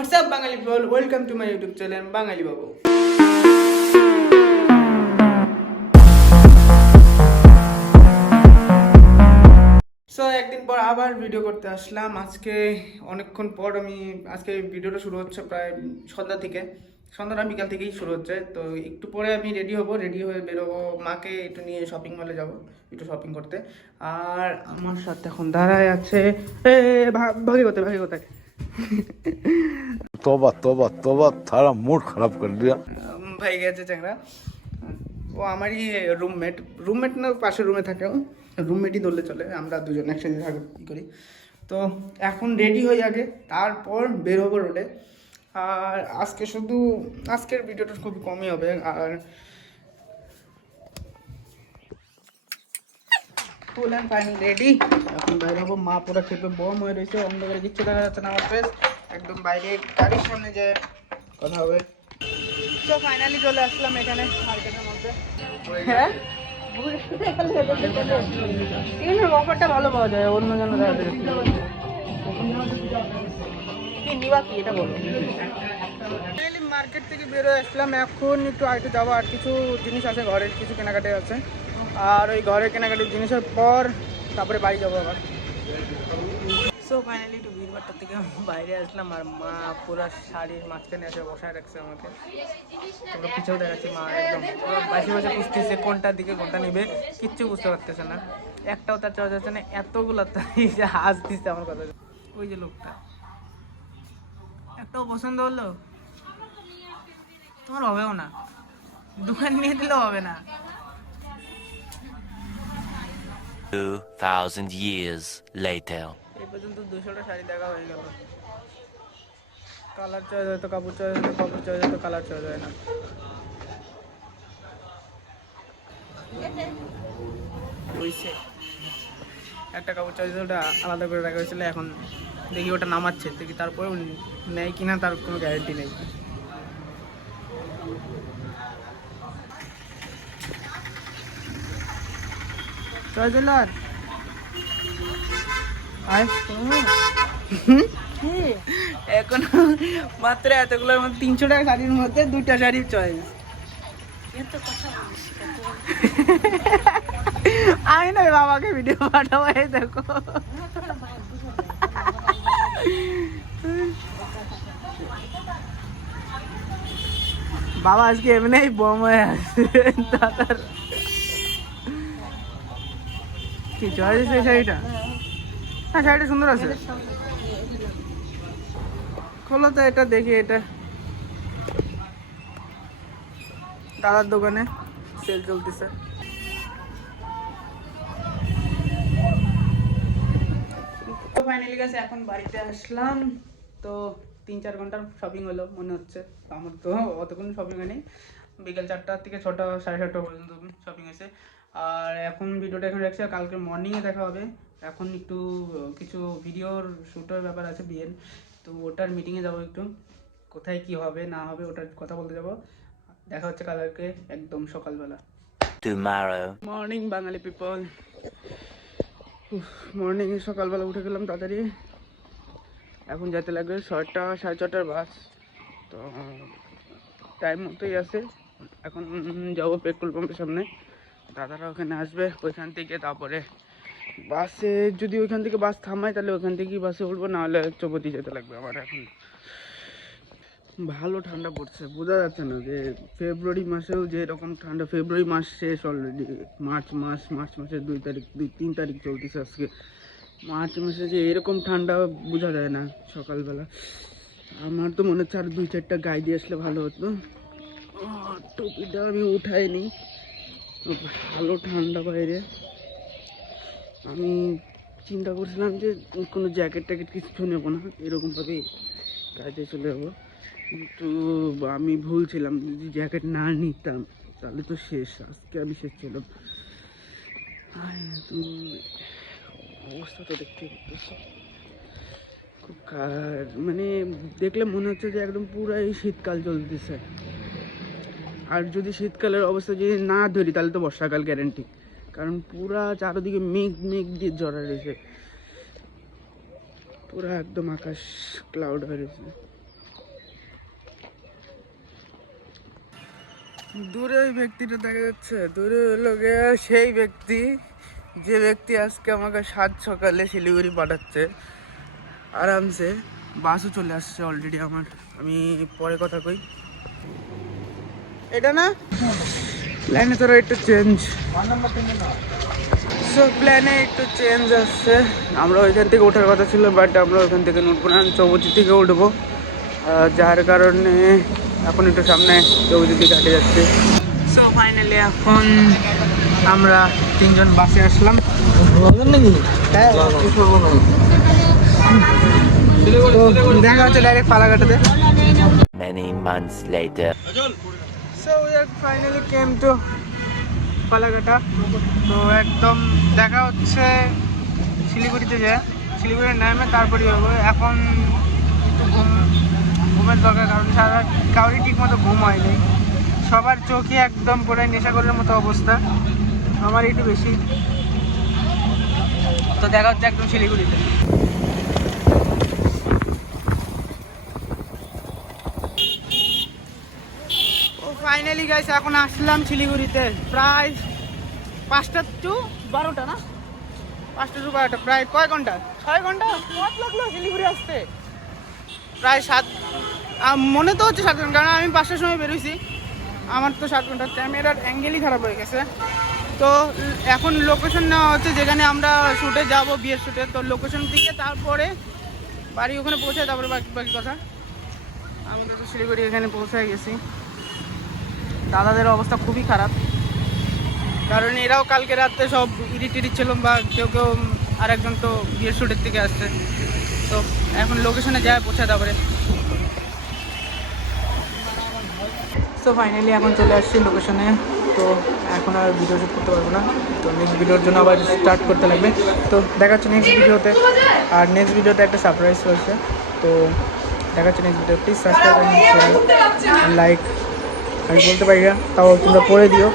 WhatsApp Bangali people, welcome to my YouTube channel Bangali Babu. So একদিন পর আবার ভিডিও করতে আসলাম। আজকে অনেকক্ষণ পর আজকে ভিডিওটা শুরু হচ্ছে প্রায় সন্ধ্যা থেকে, সন্ধ্যাটা বিকাল থেকেই শুরু হচ্ছে। তো একটু পরে আমি রেডি হব, রেডি হয়ে বেরোবো, মাকে একটু নিয়ে শপিং মলে যাব, একটু শপিং করতে। আর আমার সাথে এখন দাঁড়ায় আছে ভাগে কোথায় तौबा तौबा तौबा थारा मूड खराब कर दिया। ভাই গেছে চ্যাংরা। ও আমারই রুমমেট, রুমমেট না পাশের রুমে থাকে, ও রুমমেটই ধরলে চলে, আমরা দুজন একসাথে থাকি কী করি। তো এখন রেডি হই আগে, তারপর বের হবো রোডে। আর আজকের ভিডিওটা খুব কমই হবে। আর ফুল অ্যান্ড ফাইনাল রেডি, এখন বাইরে হবো। মা পুরো খেপে বম হয়ে রয়েছে, অন্ধকারে কিচ্ছু দেখা যাচ্ছে না আমার ফেস। একদম বাইরে গাড়ির সামনে যে কথা হবে। তো ফাইনালি চলে আসলাম এখানে মার্কেটের মধ্যে। হ্যাঁ এখানে অফারটা ভালো পাওয়া যায়, অন্য জন্য কি নিবা, কি এটা বলো। মার্কেট থেকে বেরোয় আসলাম, এখন একটু আগে যাবো। আর কিছু জিনিস আছে, ঘরের কিছু কেনাকাটি আছে। আর ওই ঘরের কেনাকাটির জিনিসের পর তারপরে বাড়ি যাবো আবার। সো ফাইনালি একটু ভিড়ভাড়টার থেকে বাইরে আসলাম। আর মা পুরো শাড়ির মাঝখানে এসে বসায় রাখছে আমাকে। পুরো পিছেও দেখাচ্ছি, মা একদম বাসে বাসে বুঝতেছে কোনটার দিকে কোনটা নিবে, কিচ্ছু বুঝতে পারতেছে না। একটাও তার চাওয়া যাচ্ছে না, এতগুলো হাস দিচ্ছে আমার কথা। ওই যে লোকটা, একটাও পছন্দ হলো তোমার হবেও না, দোকান নিয়ে দিলেও হবে না। 2000 years later. এই পর্যন্ত 200টা শাড়ি দেখা হয়ে গেল। কালার চয়েস হয়তো, কাপড় চয়েস হয়তো, কাপড় চয়েস হয়তো, কালার চয়েস হয় না। একটা কাপড় চয়েস ওটা আলাদা করে রাখা হয়েছিল, এখন দেখি ওটা নামাচ্ছে, দেখি তারপরেও নেয় কিনা তার কোনো গ্যারেন্টি নেই। চয়েস হলো আর এখন মাত্র এতগুলোর মধ্যে 300 টাকা শাড়ির মধ্যে 2টা শাড়ির চয়েস। আমি না বাবাকে ভিডিও পাঠাবো, এই দেখো। বাবা আজকে এমনি বম হয়ে আসছে। দাদার কি চয়েস এই শাড়িটা? হ্যাঁ শাড়িটা সুন্দর আছে, খোলো তো এটা দেখি। এটা দাদার দোকানে সেল চলতেছে। তো ফাইনালি গেছে, এখন বাড়িতে আসলাম। তো 3-4 ঘন্টার শপিং হলো মনে হচ্ছে। আমার তো অতক্ষণ শপিং হয়নি, বিকেল 4টা থেকে 6টা 7:30 পর্যন্ত শপিং হয়েছে। আর এখন ভিডিওটা এখন রাখছি, আর কালকে মর্নিংয়ে দেখা হবে। এখন একটু কিছু ভিডিওর শ্যুটের ব্যাপার আছে বিয়ের, তো ওটার মিটিংয়ে যাবো। একটু কোথায় কি হবে না হবে ওটার কথা বলতে যাবো। দেখা হচ্ছে কালকে একদম সকালবেলা। Tomorrow. মর্নিং বাঙালি পিপল, মর্নিংয়ে সকালবেলা উঠে গেলাম তাড়াতাড়ি। এখন যেতে লাগবে 6টা 6:30 বাস, তো টাইম মতোই আছে। এখন যাবো পেট্রোল পাম্পের সামনে, দাদারা ওখানে আসবে, ওইখান থেকে তারপরে বাসে, যদি ওইখান থেকে বাস থামায় তাহলে ওইখান থেকেই বাসে উঠবো, নাহলে চৌপতি যেতে লাগবে আমার। এখন ভালো ঠান্ডা পড়ছে, বোঝা যাচ্ছে না যে ফেব্রুয়ারি মাসেও যে এরকম ঠান্ডা। ফেব্রুয়ারি মাস শেষ অলরেডি, মার্চ মাসের 2 তারিখ চলতেছে আজকে। মার্চ মাসে যে এরকম ঠান্ডা বোঝা যায় না সকালবেলা। আমার তো মনে হচ্ছে আর 2-4টা গায়ে দিয়ে আসলে ভালো হতো। টুপিটা আমি উঠাইনি, ভালো ঠান্ডা বাইরে। আমি চিন্তা করছিলাম যে কোনো জ্যাকেট ট্যাকেট কিছু নেবো না, এরকমভাবেই কাজে চলে যাবো, কিন্তু আমি ভুল ছিলাম। যদি জ্যাকেট না নিতাম তাহলে তো শেষ, আজকে আমি শেষ ছিলাম। অবস্থা তো দেখতে পাচ্ছি, খুব মানে দেখলে মনে হচ্ছে যে একদম পুরাই শীতকাল চলতেছে। আর যদি শীতকালের অবস্থা যদি না ধরি তাহলে তো বর্ষাকাল গ্যারেন্টি, কারণ পুরা চারদিকে মেঘ দিয়ে জড়া রয়েছে, পুরা একদম আকাশ ক্লাউড হয়ে রয়েছে। দূরে ওই ব্যক্তিটা দেখা যাচ্ছে, দূরে হলো গিয়ে সেই ব্যক্তি যে ব্যক্তি আজকে আমাকে 7 সকালে শিলিগুড়ি পাঠাচ্ছে আরামসে। বাসও চলে আসছে অলরেডি আমার, আমি পরে কথা কই। এটা না প্ল্যানে তোরা একটু চেঞ্জ, সো প্ল্যানে একটু চেঞ্জ আসছে। আমরা ওইখান থেকে ওঠার কথা ছিল, বাট আমরা ওইখান থেকে উঠবো না, চৌবতি থেকে উঠবো, যার কারণে এখন একটু সামনে চৌবতি দিকে কাটে যাচ্ছে। সো ফাইনালি এখন আমরা 3 জন বাসে আসলাম। তো দেখা হচ্ছে ডাইরেক্ট ফালাকাটাতে। Many months later. So we have finally came to Falakata. তো একদম দেখা হচ্ছে শিলিগুড়িতে, যে শিলিগুড়ির নামে তারপরে হবে। এখন একটু ঘুমের দরকার, কারণ সারা রাত কাউরি ঠিক মতো ঘুম হয়নি, সবার চোখে একদম পুরো নেশাখোরের মতো অবস্থা, আমার একটু বেশি। তো দেখা হচ্ছে একদম শিলিগুড়িতে। ফাইনালি গাইস এখন আসলাম শিলিগুড়িতে, প্রায় 5টা টু 12টা না, 5টা টু 12টা, প্রায় কয় ঘন্টা, 6 ঘন্টা পথ লাগলো শিলিগুড়ি আসতে, প্রায় 7, মনে তো হচ্ছে 7 ঘন্টা, কারণ আমি 5টার সময় বেরোইছি, আমার তো 7 ঘন্টা। ক্যামেরার অ্যাঙ্গেলই খারাপ হয়ে গেছে। তো এখন লোকেশন নেওয়া হচ্ছে যেখানে আমরা শ্যুটে যাব, বিয়ের শ্যুটে। তো লোকেশন থেকে তারপরে বাড়ি ওখানে পৌঁছায়, তারপরে বাকি কথা। আমি তো শিলিগুড়ি এখানে পৌঁছায় গেছি। দাদাদের অবস্থা খুবই খারাপ, কারণ এরাও কালকে রাতে সব ইরিট ছিল, বা কেউ আরেকজন তো বিয়ের শ্যুটের থেকে আসছে। তো এখন লোকেশনে যায় পৌঁছায় তারপরে। তো ফাইনালি এখন চলে আসছি লোকেশনে। তো এখন আর ভিডিও শ্যুট করতে পারবো না, তো নেক্সট ভিডিওর জন্য আবার স্টার্ট করতে লাগবে। তো দেখা হচ্ছে নেক্সট ভিডিওতে, আর নেক্সট ভিডিওতে একটা সারপ্রাইজ রয়েছে। তো দেখা হচ্ছে next video. Please subscribe, like, আমি বলতে পারি না, তাও তোমরা করে দিও।